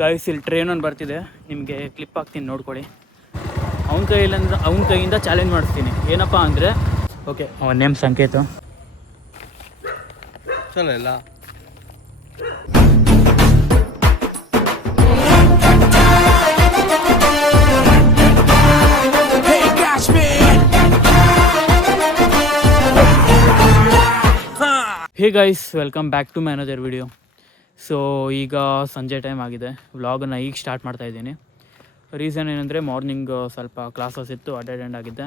Guys ಇಲ್ಲಿ train ಒಂದು ಬರ್ತಿದೆ, ನಿಮಗೆ ಕ್ಲಿಪ್ ಹಾಕ್ತೀನಿ ನೋಡ್ಕೊಳ್ಳಿ. ಅವನ ಕೈಯಿಂದ ಚಾಲೆಂಜ್ ಮಾಡಿಸ್ತೀನಿ. ಏನಪ್ಪ ಅಂದರೆ, ಓಕೆ ಅವನ ನೇಮ್ ಸಂಕೇತ. ಚಲೋ ಇಲ್ಲ. Hey guys, welcome back to my another video. So ಈಗ ಸಂಜೆ ಟೈಮ್ ಆಗಿದೆ. ವ್ಲಾಗನ್ನು ಈಗ ಸ್ಟಾರ್ಟ್ ಮಾಡ್ತಾಯಿದ್ದೀನಿ. ರೀಸನ್ ಏನಂದರೆ, ಮಾರ್ನಿಂಗ್ ಸ್ವಲ್ಪ ಕ್ಲಾಸಸ್ ಇತ್ತು, ಅಟೆಂಡ್ ಆಗಿದ್ದೆ.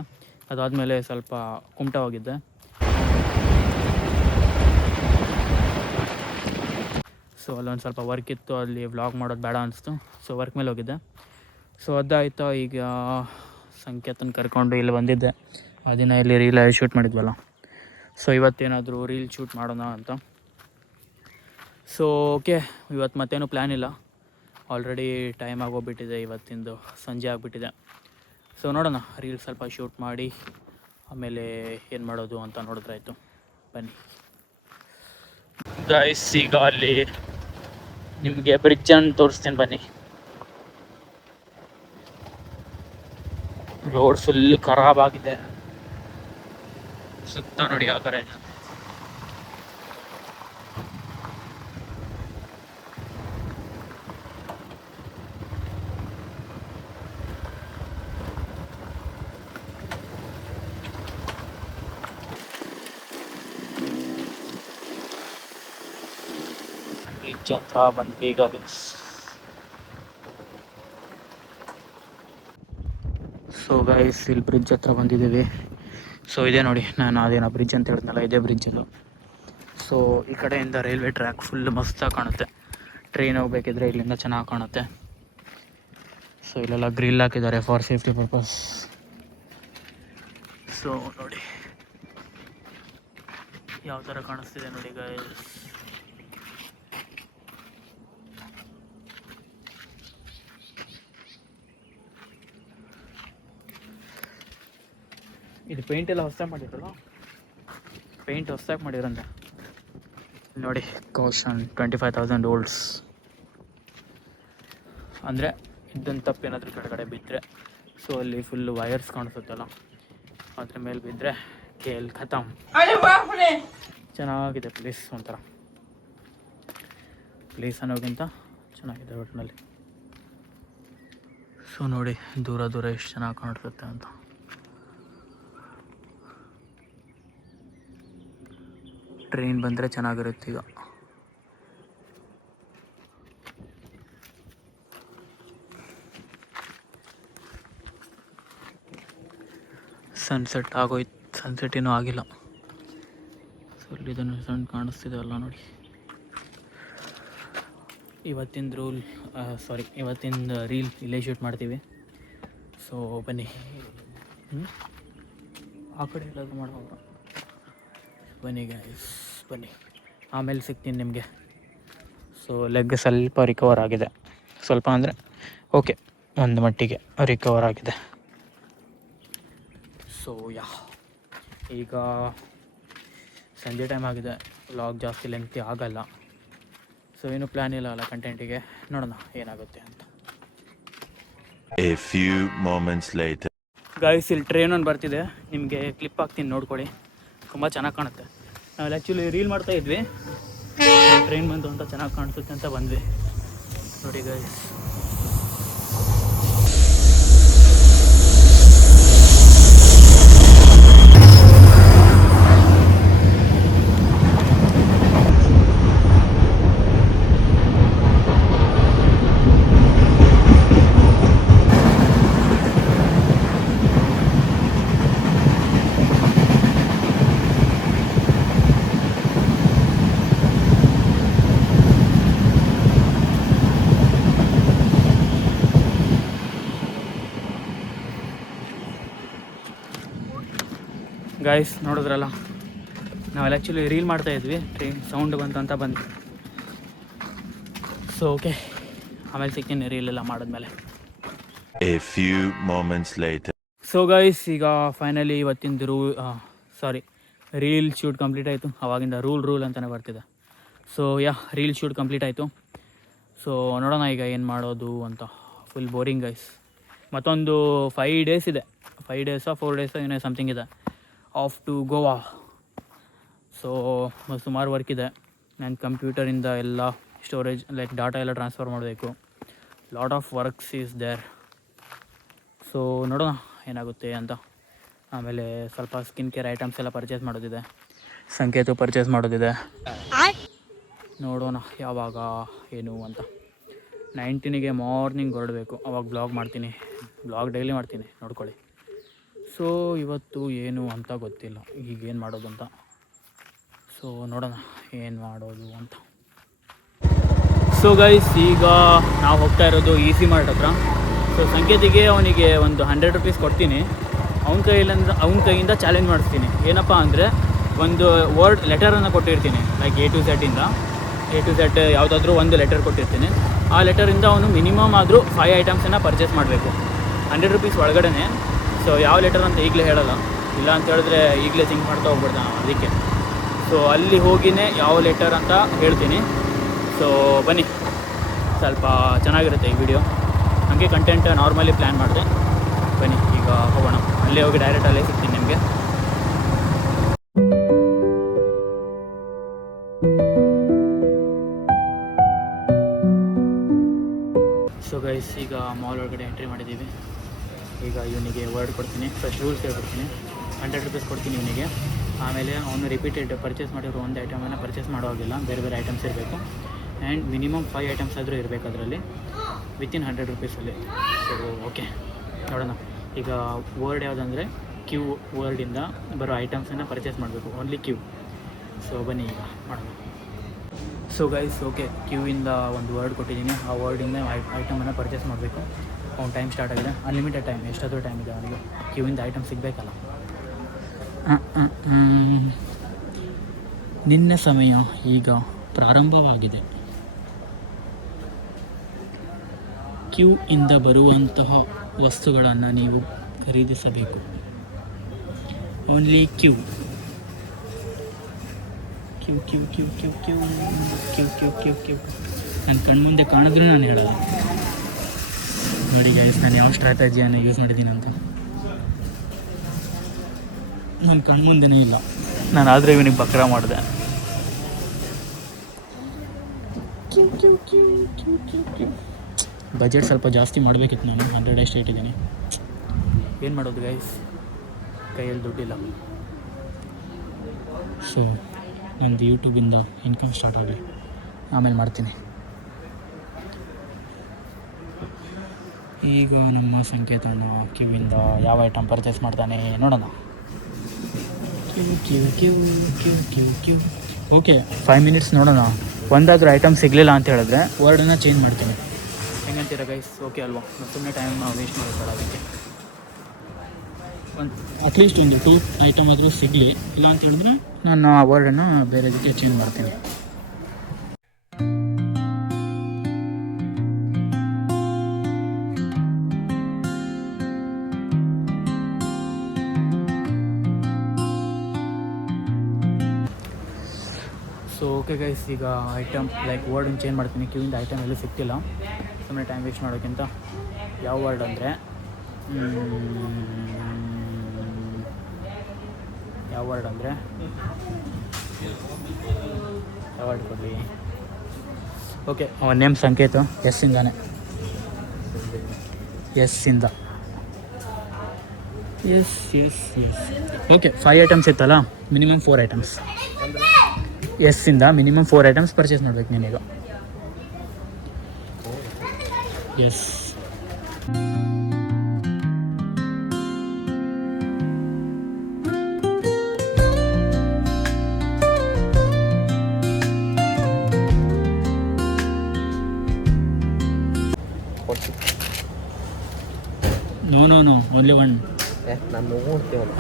ಅದಾದಮೇಲೆ ಸ್ವಲ್ಪ ಕುಮಟ ಹೋಗಿದ್ದೆ. ಸೊ ಅಲ್ಲೊಂದು ಸ್ವಲ್ಪ ವರ್ಕ್ ಇತ್ತು, ಅಲ್ಲಿ ವ್ಲಾಗ್ ಮಾಡೋದು ಬೇಡ ಅನಿಸ್ತು. ಸೊ ವರ್ಕ್ ಮೇಲೆ ಹೋಗಿದ್ದೆ. ಸೊ ಅದಾಯಿತು. ಈಗ ಸಂಕೇತನ ಕರ್ಕೊಂಡು ಇಲ್ಲಿ ಬಂದಿದ್ದೆ. ಆ ದಿನ ಇಲ್ಲಿ ರೀಲ್ ಶೂಟ್ ಮಾಡಿದ್ವಲ್ಲ, ಸೊ ಇವತ್ತೇನಾದರೂ ರೀಲ್ ಶೂಟ್ ಮಾಡೋಣ ಅಂತ. ಸೊ ಓಕೆ, ಇವತ್ತು ಮತ್ತೇನು ಪ್ಲ್ಯಾನ್ ಇಲ್ಲ. ಆಲ್ರೆಡಿ ಟೈಮ್ ಆಗೋಗ್ಬಿಟ್ಟಿದೆ, ಇವತ್ತಿಂದು ಸಂಜೆ ಆಗಿಬಿಟ್ಟಿದೆ. ಸೊ ನೋಡೋಣ, ರೀಲ್ ಸ್ವಲ್ಪ ಶೂಟ್ ಮಾಡಿ ಆಮೇಲೆ ಏನು ಮಾಡೋದು ಅಂತ ನೋಡಿದ್ರಾಯ್ತು. ಬನ್ನಿ ಗೈಸ್, ಈಗ ಅಲ್ಲಿ ನಿಮಗೆ ಬ್ರಿಡ್ಜನ್ನು ತೋರಿಸ್ತೀನಿ ಬನ್ನಿ. ರೋಡ್ ಫುಲ್ ಖರಾಬ್ ಆಗಿದೆ, ಸುತ್ತ ನೋಡಿ ಆ ಕಡೆ. ಬ್ರಿಡ್ಜ್ ಹತ್ರ ಬಂದ್ವಿ ಈಗ. ಸೊ ಗೈಸ್, ಇಲ್ಲಿ ಬ್ರಿಡ್ಜ್ ಹತ್ರ ಬಂದಿದ್ದೀವಿ. ಸೊ ಇದೆ ನೋಡಿ, ನಾನು ಅದೇನೋ ಬ್ರಿಡ್ಜ್ ಅಂತ ಹೇಳಿದ್ನಲ್ಲ, ಇದೇ ಬ್ರಿಡ್ಜ್ ಇದು. ಸೊ ಈ ಕಡೆಯಿಂದ ರೈಲ್ವೆ ಟ್ರ್ಯಾಕ್ ಫುಲ್ ಮಸ್ತಾಗಿ ಕಾಣುತ್ತೆ. ಟ್ರೈನ್ ಹೋಗ್ಬೇಕಿದ್ರೆ ಇಲ್ಲಿಂದ ಚೆನ್ನಾಗಿ ಕಾಣುತ್ತೆ. ಸೊ ಇಲ್ಲೆಲ್ಲ ಗ್ರಿಲ್ ಹಾಕಿದ್ದಾರೆ ಫಾರ್ ಸೇಫ್ಟಿ ಪರ್ಪಸ್. ಸೊ ನೋಡಿ ಯಾವ ಥರ ಕಾಣಿಸ್ತಿದೆ ನೋಡಿ ಗೈಸ್. ಇದು ಪೇಂಟ್ ಎಲ್ಲ ಹೊಸದಾಗಿ ಮಾಡಿರಲ್ಲ, ಪೇಂಟ್ ಹೊಸದಾಗಿ ಮಾಡಿರಂತೆ ನೋಡಿ. ಕಾಷನ್ 25,000 ಓಲ್ಡ್ಸ್ ಅಂದರೆ ಇದನ್ನು ತಪ್ಪೇನಾದರೂ ಕೆಳಗಡೆ ಬಿದ್ದರೆ, ಸೊ ಅಲ್ಲಿ ಫುಲ್ ವೈರ್ಸ್ ಕಾಣಿಸುತ್ತಲ್ಲ, ಅದ್ರ ಮೇಲೆ ಬಿದ್ದರೆ ಕೇಲ್ ಖತಮ್. ಚೆನ್ನಾಗಿದೆ ಪ್ಲೇಸ್, ಒಂಥರ ಪ್ಲೇಸ್ ಅನ್ನೋಕ್ಕಿಂತ ಚೆನ್ನಾಗಿದೆ ಒಟ್ಟಿನಲ್ಲಿ. ಸೊ ನೋಡಿ ದೂರ ದೂರ ಎಷ್ಟು ಚೆನ್ನಾಗಿ ಕಾಣಿಸುತ್ತೆ ಅಂತ. ಟ್ರೈನ್ ಬಂದರೆ ಚೆನ್ನಾಗಿರುತ್ತೆ. ಈಗ ಸನ್ಸೆಟ್ ಆಗೋಯ್ತು, ಸನ್ಸೆಟ್ ಏನೂ ಆಗಿಲ್ಲ. ಸೊ ಇದನ್ನು ಸಣ್ಣ ಕಾಣಿಸ್ತಿದೆ ಅಲ್ಲ ನೋಡಿ. ಇವತ್ತಿನ ರೀಲ್ ಇಲ್ಲೇ ಶೂಟ್ ಮಾಡ್ತೀವಿ. ಸೊ ಬನ್ನಿ, ಆ ಕಡೆ ಎಲ್ಲಾದರೂ ಮಾಡೋಣ. ಬನ್ನಿ ಗೈಸ್, ಬನ್ನಿ, ಆಮೇಲೆ ಸಿಗ್ತೀನಿ ನಿಮಗೆ. ಸೊ ಲೆಗ್ ಸ್ವಲ್ಪ ರಿಕವರ್ ಆಗಿದೆ, ಸ್ವಲ್ಪ ಅಂದರೆ ಓಕೆ, ಒಂದು ಮಟ್ಟಿಗೆ ರಿಕವರ್ ಆಗಿದೆ. ಸೊ ಈಗ ಸಂಜೆ ಟೈಮ್ ಆಗಿದೆ. ವ್ಲಾಗ್ ಜಾಸ್ತಿ ಲೆಂಗ್ತಿ ಆಗಲ್ಲ. ಸೊ ಏನು ಪ್ಲ್ಯಾನ್ ಇಲ್ಲ ಅಲ್ಲ ಕಂಟೆಂಟಿಗೆ, ನೋಡೋಣ ಏನಾಗುತ್ತೆ ಅಂತ. A few moments later. Guys ಇಲ್ಲಿ ಟ್ರೈನ್ ಒಂದು ಬರ್ತಿದೆ, ನಿಮಗೆ ಕ್ಲಿಪ್ ಹಾಕ್ತೀನಿ ನೋಡ್ಕೊಳ್ಳಿ. ತುಂಬ ಚೆನ್ನಾಗಿ ಕಾಣುತ್ತೆ. ನಾವೆಲ್ಲ ಆ್ಯಕ್ಚುಲಿ ರೀಲ್ ಮಾಡ್ತಾ ಇದ್ವಿ, ಟ್ರೈನ್ ಬಂತು ಅಂತ ಚೆನ್ನಾಗಿ ಕಾಣಿಸುತ್ತೆ ಅಂತ ಬಂದ್ವಿ ನೋಡಿ ಗೈಸ್. ಗಾಯ್ಸ್ ನೋಡಿದ್ರಲ್ಲ, ನಾವೆಲ್ಲ ಆ್ಯಕ್ಚುಲಿ ರೀಲ್ ಮಾಡ್ತಾಯಿದ್ವಿ, ಟ್ರೈನ್ ಸೌಂಡ್ ಬಂತು ಅಂತ ಬಂದ್ವಿ. ಸೊ ಓಕೆ, ಆಮೇಲೆ ಸಿಗ್ತೀನಿ ರೀಲ್ ಎಲ್ಲ ಮಾಡಿದ್ಮೇಲೆ. A few moments later. So guys, ಈಗ ಫೈನಲಿ ಇವತ್ತಿಂದು ರೀಲ್ ಶೂಟ್ ಕಂಪ್ಲೀಟ್ ಆಯಿತು. ಆವಾಗಿಂದ ರೂಲ್ ಅಂತಲೇ ಬರ್ತಿದೆ. ಸೊ ರೀಲ್ ಶೂಟ್ ಕಂಪ್ಲೀಟ್ ಆಯಿತು. ಸೊ ನೋಡೋಣ ಈಗ ಏನು ಮಾಡೋದು ಅಂತ. Full boring guys. ಮತ್ತೊಂದು 5 ಡೇಸ್ ಇದೆ, 5 ಡೇಸೋ 4 ಡೇಸೋ ಏನೋ ಸಮಥಿಂಗ್ ಇದೆ ಆಫ್ ಟು ಗೋವಾ. ಸೊ ಸುಮಾರು ವರ್ಕ್ ಇದೆ. ನನ್ನ ಕಂಪ್ಯೂಟರಿಂದ ಎಲ್ಲ ಸ್ಟೋರೇಜ್ ಲೈಕ್ ಡಾಟಾ ಎಲ್ಲ ಟ್ರಾನ್ಸ್ಫರ್ ಮಾಡಬೇಕು. Lot of works is there. So ನೋಡೋಣ ಏನಾಗುತ್ತೆ ಅಂತ. ಆಮೇಲೆ ಸ್ವಲ್ಪ ಸ್ಕಿನ್ ಕೇರ್ ಐಟಮ್ಸ್ ಎಲ್ಲ ಪರ್ಚೇಸ್ ಮಾಡೋದಿದೆ, ಸಂಕೇತು ಪರ್ಚೇಸ್ ಮಾಡೋದಿದೆ. ನೋಡೋಣ ಯಾವಾಗ ಏನು ಅಂತ. 19ಗೆ ಮಾರ್ನಿಂಗ್ ಹೊರಡಬೇಕು, ಅವಾಗ ಬ್ಲಾಗ್ ಮಾಡ್ತೀನಿ. ಬ್ಲಾಗ್ ಡೈಲಿ ಮಾಡ್ತೀನಿ, ನೋಡ್ಕೊಳ್ಳಿ. ಸೊ ಇವತ್ತು ಏನು ಅಂತ ಗೊತ್ತಿಲ್ಲ, ಈಗೇನು ಮಾಡೋದು ಅಂತ. ಸೊ ನೋಡೋಣ ಏನು ಮಾಡೋದು ಅಂತ. ಸೊ ಗೈಸ್, ಈಗ ನಾವು ಹೋಗ್ತಾ ಇರೋದು EC ಮಾರ್ಟ್ ಹತ್ರ. ಸೊ ಸಂಕೇತಿಗೆ ಅವನಿಗೆ ಒಂದು 100 ರೂಪೀಸ್ ಕೊಡ್ತೀನಿ. ಅವನ ಕೈಯಿಂದ ಚಾಲೆಂಜ್ ಮಾಡಿಸ್ತೀನಿ. ಏನಪ್ಪ ಅಂದರೆ, ಒಂದು ವರ್ಡ್ ಲೆಟರನ್ನು ಕೊಟ್ಟಿರ್ತೀನಿ, ಲೈಕ್ A to Z ಯಾವುದಾದ್ರೂ ಒಂದು ಲೆಟರ್ ಕೊಟ್ಟಿರ್ತೀನಿ. ಆ ಲೆಟರಿಂದ ಅವನು ಮಿನಿಮಮ್ ಆದರೂ 5 ಐಟಮ್ಸನ್ನು ಪರ್ಚೇಸ್ ಮಾಡಬೇಕು 100 ರೂಪೀಸ್ ಒಳಗಡೆ. ಸೊ ಯಾವ ಲೆಟರ್ ಅಂತ ಈಗಲೇ ಹೇಳಲ್ಲ, ಇಲ್ಲ ಅಂತ ಹೇಳಿದ್ರೆ ಈಗಲೇ ಥಿಂಕ್ ಮಾಡ್ತಾ ಹೋಗ್ಬಿಡ್ತಾನೆ ಅದಕ್ಕೆ. ಸೊ ಅಲ್ಲಿ ಹೋಗಿಯೇ ಯಾವ ಲೆಟರ್ ಅಂತ ಹೇಳ್ತೀನಿ. ಸೊ ಬನ್ನಿ, ಸ್ವಲ್ಪ ಚೆನ್ನಾಗಿರುತ್ತೆ ಈ ವಿಡಿಯೋ. ಹಾಗೆ ಕಂಟೆಂಟ್ ನಾರ್ಮಲಿ ಪ್ಲ್ಯಾನ್ ಮಾಡಿದೆ. ಬನ್ನಿ ಈಗ ಹೋಗೋಣ. ಅಲ್ಲೇ ಹೋಗಿ ಡೈರೆಕ್ಟ್ ಅಲ್ಲೇ ಸಿಗ್ತೀನಿ ನಿಮಗೆ. ಸೊ ಗೈಸ್, ಈಗ ಮಾಲ್ ಒಳಗಡೆ ಎಂಟ್ರಿ ಮಾಡಿದ್ದೀವಿ. ಈಗ ಇವನಿಗೆ ವರ್ಡ್ ಕೊಡ್ತೀನಿ, ಫಸ್ಟ್ ರೂಲ್ಸ್ ಹೇಳ್ಕೊಡ್ತೀನಿ. 100 ರೂಪೀಸ್ ಕೊಡ್ತೀನಿ ಇವನಿಗೆ. ಆಮೇಲೆ ಅವನು ರಿಪೀಟೆಡ್ ಪರ್ಚೇಸ್ ಮಾಡಿರೋ ಒಂದು ಐಟಮನ್ನು ಪರ್ಚೇಸ್ ಮಾಡೋವಾಗಿಲ್ಲ, ಬೇರೆ ಬೇರೆ ಐಟಮ್ಸ್ ಇರಬೇಕು. ಆ್ಯಂಡ್ ಮಿನಿಮಮ್ 5 ಐಟಮ್ಸ್ ಆದರೂ ಇರಬೇಕು ಅದರಲ್ಲಿ, ವಿತಿನ್ 100 ರೂಪೀಸಲ್ಲಿ. ಸೊ ಓಕೆ, ನೋಡೋಣ. ಈಗ ವರ್ಡ್ ಯಾವುದಂದರೆ ಕ್ಯೂ ವರ್ಡಿಂದ ಬರೋ ಐಟಮ್ಸನ್ನು ಪರ್ಚೇಸ್ ಮಾಡಬೇಕು, ಓನ್ಲಿ ಕ್ಯೂ. ಸೊ ಬನ್ನಿ ಈಗ ಮಾಡೋಣ. ಸೊ ಗೈಸ್, ಓಕೆ, ಕ್ಯೂವಿಂದ ಒಂದು ವರ್ಡ್ ಕೊಟ್ಟಿದ್ದೀನಿ. ಆ ವರ್ಡಿಂದ ಐಟಮನ್ನು ಪರ್ಚೇಸ್ ಮಾಡಬೇಕು. ಅವ್ನು ಟೈಮ್ ಸ್ಟಾರ್ಟ್ ಆಗಿದೆ, ಅನ್ಲಿಮಿಟೆಡ್ ಟೈಮ್, ಎಷ್ಟಾದರೂ ಟೈಮ್ ಇದೆ ಅವನಿಗೆ. ಕ್ಯೂವಿಂದ ಐಟಮ್ ಸಿಗಬೇಕಲ್ಲ. ನಿನ್ನ ಸಮಯ ಈಗ ಪ್ರಾರಂಭವಾಗಿದೆ. ಕ್ಯೂ ಇಂದ ಬರುವಂತಹ ವಸ್ತುಗಳನ್ನು ನೀವು ಖರೀದಿಸಬೇಕು. Only Q. Q Q Q Q Q Q Q Q Q. Q ಕಣ್ಮುಂದೆ ಕಾಣಿದ್ರೂ ನಾನು ಹೇಳಲ್ಲ. ನೋಡಿ ಗೈಸ್, ನಾನು ಯಾವ ಸ್ಟ್ರಾಟಜಿಯನ್ನು ಯೂಸ್ ಮಾಡಿದ್ದೀನಿ ಅಂತ. ನನ್ನ ಕಣ್ಮುಂದೆನೇ ಇಲ್ಲ, ನಾನು ಆದರೆ ಇವನಿಗೆ ಬಕ್ರ ಮಾಡಿದೆ. ಬಜೆಟ್ ಸ್ವಲ್ಪ ಜಾಸ್ತಿ ಮಾಡಬೇಕಿತ್ತು, ನಾನು 100 ಎಷ್ಟು ಇಟ್ಟಿದ್ದೀನಿ. ಏನು ಮಾಡೋದು ಗೈಸ್, ಕೈಯಲ್ಲಿ ದುಡ್ಡಿಲ್ಲ. ಸೊ ನಂದು ಯೂಟ್ಯೂಬಿಂದ ಇನ್ಕಮ್ ಸ್ಟಾರ್ಟ್ ಆಗಲಿ, ಆಮೇಲೆ ಮಾಡ್ತೀನಿ. ಈಗ ನಮ್ಮ ಸಂಕೇತನ ಕ್ಯೂವಿಂದ ಯಾವ ಐಟಮ್ ಪರ್ಚೇಸ್ ಮಾಡ್ತಾನೆ ನೋಡೋಣ. Q Q Q Q Q. Okay, 5 minutes ನೋಡೋಣ. ಒಂದಾದರೂ ಐಟಮ್ ಸಿಗಲಿಲ್ಲ ಅಂತ ಹೇಳಿದ್ರೆ ವರ್ಡನ್ನು ಚೇಂಜ್ ಮಾಡ್ತೀನಿ. ಹೆಂಗಂತೀರ ಗೈಸ್? ಓಕೆ ಅಲ್ವಾ? ಸುಮ್ಮನೆ ಟೈಮ್ ವೇಸ್ಟ್ ಮಾಡ್ತಾರೆ ಅದಕ್ಕೆ. ಅಟ್ಲೀಸ್ಟ್ ಒಂದು 2 ಐಟಮ್ ಆದರೂ ಸಿಗಲಿ, ಇಲ್ಲ ಅಂತ ಹೇಳಿದ್ರೆ ನಾನು ಆ ವರ್ಡನ್ನು ಬೇರೆದಕ್ಕೆ ಚೇಂಜ್ ಮಾಡ್ತೀನಿ. ಸೊ ಓಕೆ ಗೈಸ್, ಈಗ ಐಟಮ್ ಲೈಕ್ ವರ್ಡನ್ನು ಚೇಂಜ್ ಮಾಡ್ತೀನಿ. ಕ್ಯೂವಿಂದ ಐಟಮ್ ಎಲ್ಲೂ ಸಿಗ್ತಿಲ್ಲ, ಸುಮ್ಮನೆ ಟೈಮ್ ವೇಸ್ಟ್ ಮಾಡೋಕ್ಕಿಂತ ಯಾವ ವರ್ಡ್ ಅಂದರೆ ಯಾವ ವರ್ಡ್ ಕೊಡಲಿ? ಓಕೆ, ಅವನ ನೇಮ್ ಸಂಕೇತ. ಎಸ್ಸಿಂದಾನೆ, ಎಸ್ಸಿಂದ. ಎಸ್. ಓಕೆ, 5 ಐಟಮ್ಸ್ ಇತ್ತಲ್ಲ, ಮಿನಿಮಮ್ 4 ಐಟಮ್ಸ್. ಎಸ್ಸಿಂದ ಮಿನಿಮಮ್ 4 ಐಟಮ್ಸ್ ಪರ್ಚೇಸ್ ಮಾಡಬೇಕು ನೀನೀಗ. ಎಸ್. No only 1. ನಾನು ನೋಡ್ತೇವಲ್ಲ.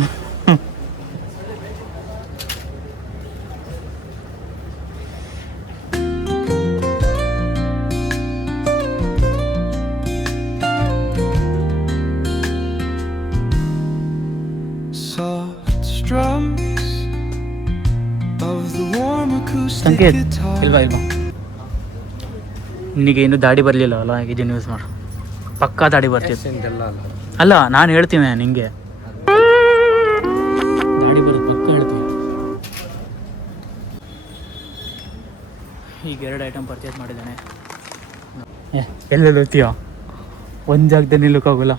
ಸಂಕೇತ್ ಇಲ್ವಾ? ನಿನಗೆ ಇನ್ನೂ ದಾಡಿ ಬರಲಿಲ್ಲ ಅಲ್ಲ, ಇದನ್ನು ಯೂಸ್ ಮಾಡು, ಪಕ್ಕಾ ದಾಡಿ ಬರ್ತಿತ್ತು. ಎಲ್ಲ ಅಲ್ಲ ಅಲ್ಲ ನಾನು ಹೇಳ್ತೀನಿ ನಿಂಗೆ, ದಾಡಿ ಬರೋದು ಪಕ್ಕ ಹೇಳ್ತೀನಿ. ಈಗ 2 ಐಟಮ್ ಪರ್ಚೇಸ್ ಮಾಡಿದ್ದಾನೆ. ಎಲ್ಲೆಲ್ಲ ಹೋಗ್ತೀಯ, ಒಂದು ಜಾಗದಲ್ಲಿ ನಿಲ್ಲಕ್ಕಾಗಲ್ಲ.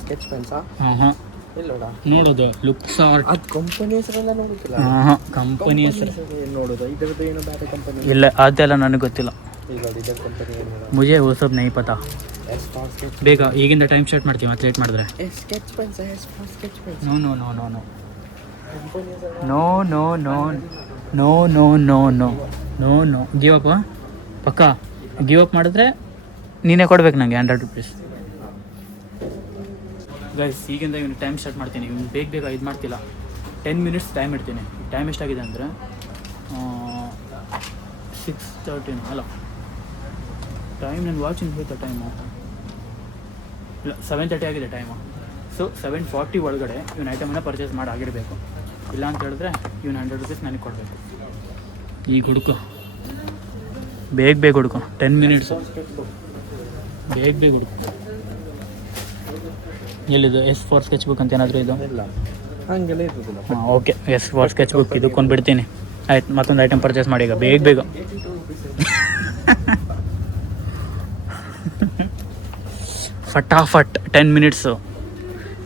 ಸ್ಕೆಚ್ ಪೆನ್ಸಾ? ಹಾಂ ಇಲ್ಲೋಡ ನೋಡೋದು ಲುಕ್ಸ್ ಆರ್ಟ್. ಅದು ಕಂಪನಿ ಹೆಸರೆಲ್ಲ ನೋಡುತ್ತಿಲ್ಲ. ಹಾಂ ಕಂಪನಿ ಹೆಸರು ನೋಡೋದು ಇದರದ್ದು ಏನೋ ಬೇರೆ ಕಂಪನಿ ಇಲ್ಲ, ಅದೆಲ್ಲ ನನಗೆ ಗೊತ್ತಿಲ್ಲ. ಈಗ ಇದರ ಕಂಪನಿ ಏನು ಮುಜೆ वो सब नहीं पता. ಬೇಗ ಈಗಿಂದ ಟೈಮ್ ಸ್ಟಾರ್ಟ್ ಮಾಡ್ತೀವಿ, ಮತ್ತೆ ಲೇಟ್ ಮಾಡಿದ್ರೆ. Sketch pens sketch pens no no no no no company ಹೆಸರು no no no no no no no no no give up. ಪಕ್ಕ ಗಿವ್ ಅಪ್ ಮಾಡಿದ್ರೆ ನೀನೇ ಕೊಡ್ಬೇಕು ನನಗೆ 100 ರೂಪೀಸ್. ಗೈಸ್ ಈಗಿಂದ ಇವನು ಟೈಮ್ ಸ್ಟಾರ್ಟ್ ಮಾಡ್ತೀನಿ. ಇವನು ಬೇಗ ಇದು ಮಾಡ್ತಿಲ್ಲ, 10 ಮಿನಿಟ್ಸ್ ಟೈಮ್ ಇಡ್ತೀನಿ. ಟೈಮ್ ಎಷ್ಟಾಗಿದೆ ಅಂದರೆ 6:13 ಅಲ್ಲ, ಟೈಮ್ ನನ್ನ ವಾಚಿಂಗ್ ಹೋಯ್ತಾ ಟೈಮು? ಇಲ್ಲ 7:30 ಆಗಿದೆ ಟೈಮು. ಸೊ 7:40 ಒಳಗಡೆ ಇವನು ಐಟಮನ್ನು ಪರ್ಚೇಸ್ ಮಾಡಿರಬೇಕು. ಇಲ್ಲ ಅಂತ ಹೇಳಿದ್ರೆ ಇವನು 100 ರೂಪೀಸ್ ನನಗೆ ಕೊಡಬೇಕು. ಈಗ ಹುಡುಕು, ಬೇಗ ಹುಡುಕು, 10 ಮಿನಿಟ್ಸು, ಬೇಗ ಹುಡುಕು. ಎಲ್ಲಿದು ಎಸ್ ಫಾರ್ ಸ್ಕೆಚ್ ಬುಕ್ ಅಂತ ಏನಾದರೂ ಇದು? ಇಲ್ಲ ಹಂಗೆಲ್ಲ ಇರೋದಿಲ್ಲ. ಹಾಂ okay, S for sketch book ಇದಕ್ಕೊಂದು ಬಿಡ್ತೀನಿ. ಆಯ್ತು, ಮತ್ತೊಂದು ಐಟಮ್ ಪರ್ಚೇಸ್ ಮಾಡಿ ಈಗ ಬೇಗ ಫಟಾಫಟ್ 10 ಮಿನಿಟ್ಸು.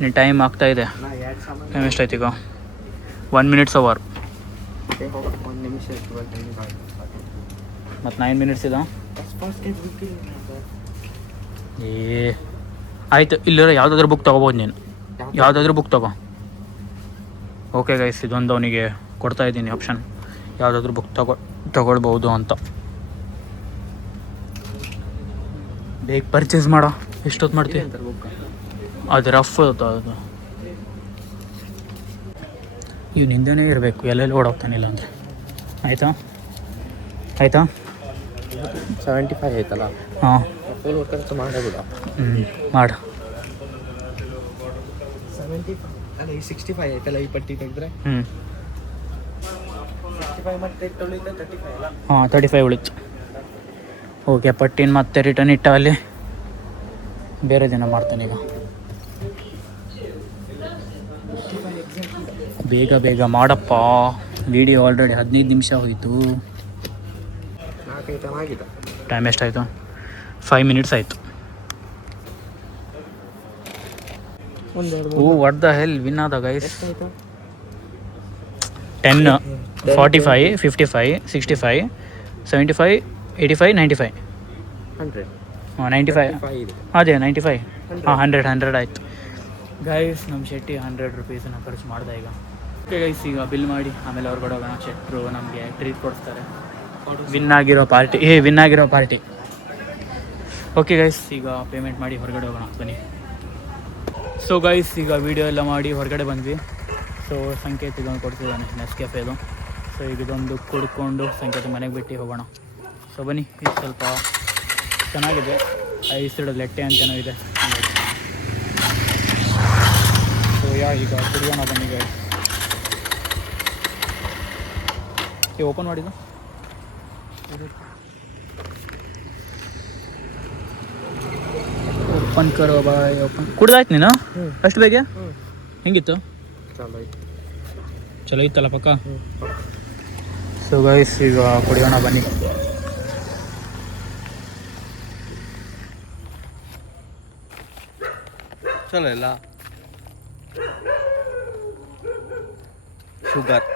ನೀನು ಟೈಮ್ ಆಗ್ತಾಯಿದೆ. ಟೈಮ್ ಎಷ್ಟಾಯ್ತು ಈಗ? 1 ಮಿನಿಟ್ಸ್ ಅವರ್. 1 ನಿಮಿಷ ಮತ್ತು 9 ಮಿನಿಟ್ಸ್ ಇದೆ. ಆಯಿತು, ಇಲ್ಲಿರೋ ಯಾವುದಾದ್ರೂ ಬುಕ್ ತೊಗೋಬೋದು ನೀನು, ಯಾವುದಾದ್ರೂ ಬುಕ್ ತೊಗೋ. ಓಕೆ ಗೈಸ್, ಇದೊಂದು ಅವನಿಗೆ ಕೊಡ್ತಾಯಿದ್ದೀನಿ ಆಪ್ಷನ್, ಯಾವುದಾದ್ರೂ ಬುಕ್ ತೊಗೊಳ್ಬೋದು ಅಂತ. ಬೇಗ ಪರ್ಚೇಸ್ ಮಾಡೋ. ಎಷ್ಟೊತ್ತು ಮಾಡ್ತೀವಿ? ಅದು ರಫ್ ಅದು ಇವು ನಿಂದನೇ ಇರಬೇಕು, ಎಲ್ಲೆಲ್ಲಿ ಓಡೋಗ್ತಾನಿಲ್ಲ ಅಂದರೆ. ಆಯಿತಾ 75 ಆಯ್ತಲ್ಲ? ಹಾಂ ಫುಲ್ ವರ್ಕ್ ಮಾಡಬಹುದು. ಮಾಡು. 75 ಅಲ್ಲ, ಈ 65 ಆಯ್ತಲ್ಲ, ಈ ಪಟ್ಟಿ ತೆಗೆದ್ರೆ 65 ಮತ್ತೆ 35 ಅಲ್ಲ? ಹಾಂ 35 ಉಳಿತು. ಓಕೆ, ಪಟ್ಟಿನ ಮತ್ತೆ ರಿಟರ್ನ್ ಇಟ್ಟ ಅಲ್ಲಿ, ಬೇರೆ ದಿನ ಮಾಡ್ತಾನೆ ಈಗ. ಬೇಗ ಮಾಡಪ್ಪ, ವಿಡಿಯೋ ಆಲ್ರೆಡಿ 15 ನಿಮಿಷ ಹೋಯಿತು. 4 ಐಟಮ್ ಆಗಿದೆ. ಟೈಮ್ ಎಷ್ಟಾಯಿತು? 5 ಮಿನಿಟ್ಸ್ ಆಯಿತು. ವಾಟ್ ದ ಹೆಲ್, ವಿನ್ ಆದ ಗೈಸ್. 10 45 55 65 75 85 95 100 ಹಾಂ 95 ಇದೆ. ಅದೇ 95 ಹಾಂ 100 ಆಯಿತು ಗೈಸ್. ನಮ್ಮ ಶೆಟ್ಟಿ 100 ರೂಪೀಸನ್ನು ಖರ್ಚು ಮಾಡ್ದೆ ಈಗ. ಓಕೆ ಗೈಸ್, ಈಗ ಬಿಲ್ ಮಾಡಿ ಆಮೇಲೆ ಹೊರಗಡೆ ಹೋಗೋಣ. ಶೆಟ್ರು ನಮಗೆ ಟ್ರೀಟ್ ಕೊಡಿಸ್ತಾರೆ, ವಿನ್ ಆಗಿರೋ ಪಾರ್ಟಿ. ಓಕೆ ಗೈಸ್, ಈಗ ಪೇಮೆಂಟ್ ಮಾಡಿ ಹೊರಗಡೆ ಹೋಗೋಣ, ಬನ್ನಿ. ಸೊ ಗೈಸ್, ಈಗ ವೀಡಿಯೋ ಎಲ್ಲ ಮಾಡಿ ಹೊರಗಡೆ ಬಂದ್ವಿ. ಸೊ ಸಂಕೇತ ಇದೊಂದು ಕೊಡ್ತಿದ್ದಾನೆ, ನೆಸ್ಕೆಫೆದು. ಸೊ ಈಗ ಇದೊಂದು ಕುಡ್ಕೊಂಡು ಸಂಕೇತ ಮನೆಗೆ ಬಿಟ್ಟು ಹೋಗೋಣ. ಸೊ ಬನ್ನಿ, ಇದು ಸ್ವಲ್ಪ ಚೆನ್ನಾಗಿದೆ, ಐಸ್ಡ್ ಲೆಟ್ಟೆ ಅಂತೇನೋ ಇದೆ. ಸೊ ಈಗ ಕುಡಿಯೋಣ ಬನ್ನಿ ಗೈಸ್. ಓಪನ್ ಮಾಡಿದ್ದು ಓಪನ್ ಕರೋ ಬಾಯ್, ಓಪನ್. ಕುಡ್ದಾಯ್ತು ನೀನು ಅಷ್ಟು ಬೇಗ? ಹೆಂಗಿತ್ತು? ಚಲೋ ಇತ್ತಲ್ಲ ಪಕ್ಕ. ಸೊ ಗೈಸ್, ಈಗ ಕುಡಿಯೋಣ ಬನ್ನಿ. ಚಲೋ ಇಲ್ಲ, ಶುಗರ್.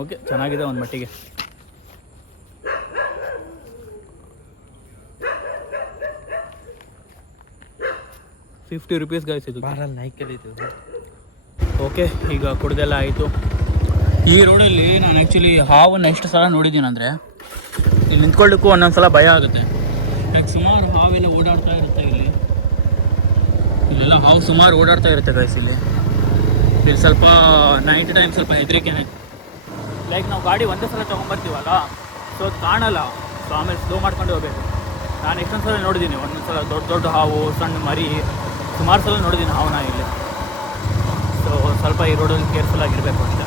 ಓಕೆ, ಚೆನ್ನಾಗಿದೆ ಒಂದು ಮಟ್ಟಿಗೆ. ₹50 ಗೈಸ್ ಇದು. ಬಾರಲ್ಲಿ ನೈಕಲ್ಲಿದ್ದು. ಓಕೆ, ಈಗ ಕುಡ್ದೆಲ್ಲ ಆಯಿತು. ಈ ರೋಡಲ್ಲಿ ನಾನು ಆ್ಯಕ್ಚುಲಿ ಹಾವನ್ನು ಎಷ್ಟು ಸಲ ನೋಡಿದ್ದೀನಿ ಅಂದರೆ, ಇಲ್ಲಿ ನಿಂತ್ಕೊಳ್ಳಿಕ್ಕೂ ಒಂದೊಂದು ಸಲ ಭಯ ಆಗುತ್ತೆ. ಯಾಕೆ ಸುಮಾರು ಹಾವೆಲ್ಲ ಓಡಾಡ್ತಾ ಇರುತ್ತೆ ಇಲ್ಲೆಲ್ಲ ಹಾವು ಸುಮಾರು ಓಡಾಡ್ತಾ ಇರುತ್ತೆ ಗೈಸ್. ಇಲ್ಲಿ ಸ್ವಲ್ಪ ನೈಟ್ ಟೈಮ್ ಸ್ವಲ್ಪ ಹೆದರಿಕೆ ಆಯ್ತು. ಲೈಕ್ ನಾವು ಗಾಡಿ ಒಂದೇ ಸಲ ತೊಗೊಂಬರ್ತೀವಲ್ಲ, ಸೊ ಅದು ಕಾಣಲ್ಲ. ಸೊ ಆಮೇಲೆ ಸ್ಲೋ ಮಾಡ್ಕೊಂಡು ಹೋಗ್ಬೇಕು. ನಾನು ಎಷ್ಟೊಂದು ಸಲ ನೋಡಿದ್ದೀನಿ, ಒಂದೊಂದು ಸಲ ದೊಡ್ಡ ಹಾವು, ಸಣ್ಣ ಮರಿ, ಸುಮಾರು ಸಲ ನೋಡಿದ್ದೀನಿ ಅವನ ಇಲ್ಲಿ. ಸೊ ಸ್ವಲ್ಪ ಈ ರೋಡಲ್ಲಿ ಕೇರ್ಫುಲ್ಲಾಗಿರಬೇಕು ಅಷ್ಟೇ.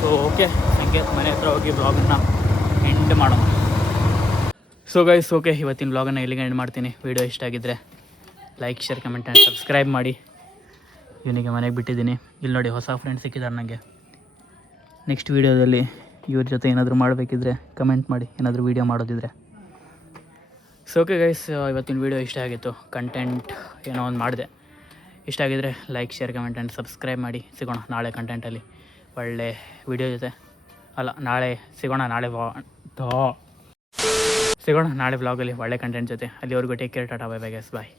ಸೊ ಓಕೆ, ಸಂಕೇತ್ ಮನೆ ಹತ್ರ ಹೋಗಿ ಬ್ಲಾಗನ್ನು ಎಂಡ್ ಮಾಡೋಣ. ಸೊ ಗೈಸ್, ಓಕೆ, ಇವತ್ತಿನ ಬ್ಲಾಗನ್ನು ಇಲ್ಲಿಗೆ ಎಂಡ್ ಮಾಡ್ತೀನಿ. ವಿಡಿಯೋ ಇಷ್ಟ ಆಗಿದ್ದರೆ like, share, comment and subscribe ಮಾಡಿ. ಇವನಿಗೆ ಮನೆಗೆ ಬಿಟ್ಟಿದ್ದೀನಿ. ಇಲ್ಲಿ ನೋಡಿ, ಹೊಸ ಫ್ರೆಂಡ್ ಸಿಕ್ಕಿದ್ದಾರೆ ನನಗೆ. ನೆಕ್ಸ್ಟ್ ವೀಡಿಯೋದಲ್ಲಿ ಇವ್ರ ಜೊತೆ ಏನಾದರೂ ಮಾಡಬೇಕಿದ್ರೆ ಕಮೆಂಟ್ ಮಾಡಿ, ಏನಾದರೂ ವೀಡಿಯೋ ಮಾಡೋದಿದ್ರೆ. ಸೊ ಓಕೆ ಗೈಸ್, ಇವತ್ತಿನ ವೀಡಿಯೋ ಇಷ್ಟ ಆಗಿತ್ತು. ಕಂಟೆಂಟ್ ಏನೋ ಒಂದು ಮಾಡಿದೆ. ಇಷ್ಟ ಆಗಿದ್ದರೆ like, share, comment and subscribe ಮಾಡಿ. ಸಿಗೋಣ ನಾಳೆ ಕಂಟೆಂಟಲ್ಲಿ ಒಳ್ಳೆ ವೀಡಿಯೋ ಜೊತೆ. ಸಿಗೋಣ ನಾಳೆ ವ್ಲಾಗಲ್ಲಿ ಒಳ್ಳೆ ಕಂಟೆಂಟ್ ಜೊತೆ. ಅಲ್ಲಿವರೆಗೂ take care, tata, bye bye guys, ಬಾಯ್.